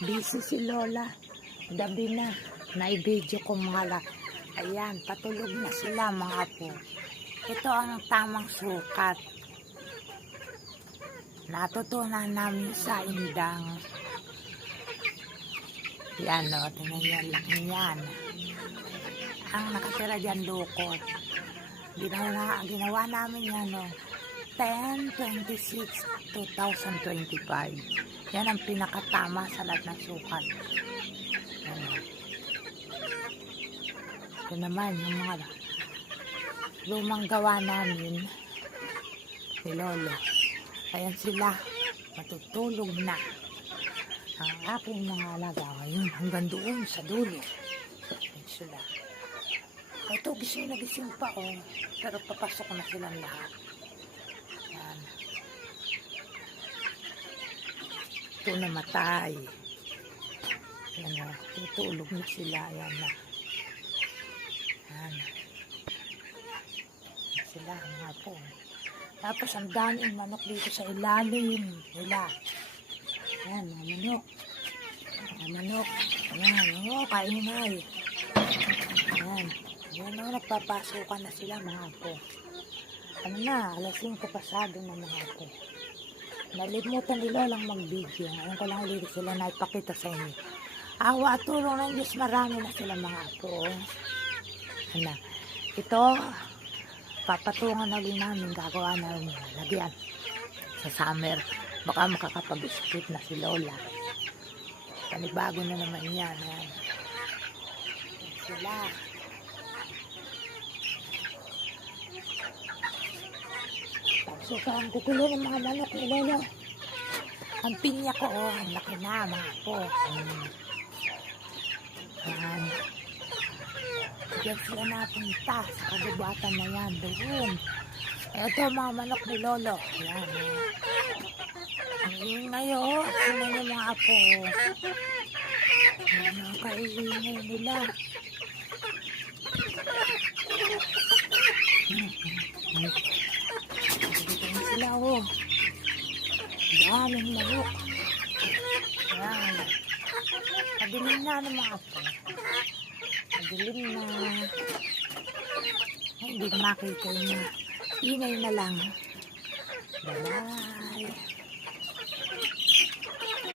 Busy si Lola. Gabi na. Na-video ko mga la. Ayan, patulog na sila mga po. Ito ang tamang sukat. Natutunan namin sa indang. Yan o, tingnan yan, laki yan. Ang nakatira dyan lukot. Ginawa namin yan o. 10/26/2025. Yan ang pinakatama sa lahat ng sukat. Yan o. Ito naman yung mga lumang gawa namin ni Lolo. Ayan sila, matutulog na. Ang aking mga alaga ngayon hanggang doon sa dulo. Ayan sila. Ito gising na gising pa oh. Pero papasok na silang lahat. Ayan. Ito namatay. Ayan o, tutulog na sila. Ayan na. Ayan. Ayan sila mga po. Tapos ang daming manok dito sa ilalim nila. Ayan, manok. Manok. Ayan, o, kainay. Ayan. Ayan o, nagpapasukan na sila mga po. Ano na, alas 5 pasado na mga po. Nalimutan nila lang mag-video. Ngayon ko lang ulit sila na ipakita sa inyo. Awa at tulong ng Diyos, marami na sila mga po. Ayan. Ito, papatungan na rin namin, gagawa na rin lagyan sa summer. Baka makakapag-skip na si Lola. Panibago na naman yan. Ayan. Sila. So, ang kukulo ng mga manok ni Lolo. Ang pinya ko, oh, ang laki na mga po. Ayan. Diyan sila napunta sa kagubatan na yan doon. Ito mga manok ni Lolo. Ayan. Ang ingay oh. Tingnan yung mga apo. Ayan ang kaingay nila. Tingnan sila oh. Daming manok. Ayan. Madilim na ng mga apo. Madilim na. Ay, hindi makita niya. Ingay na lang. Bye-bye.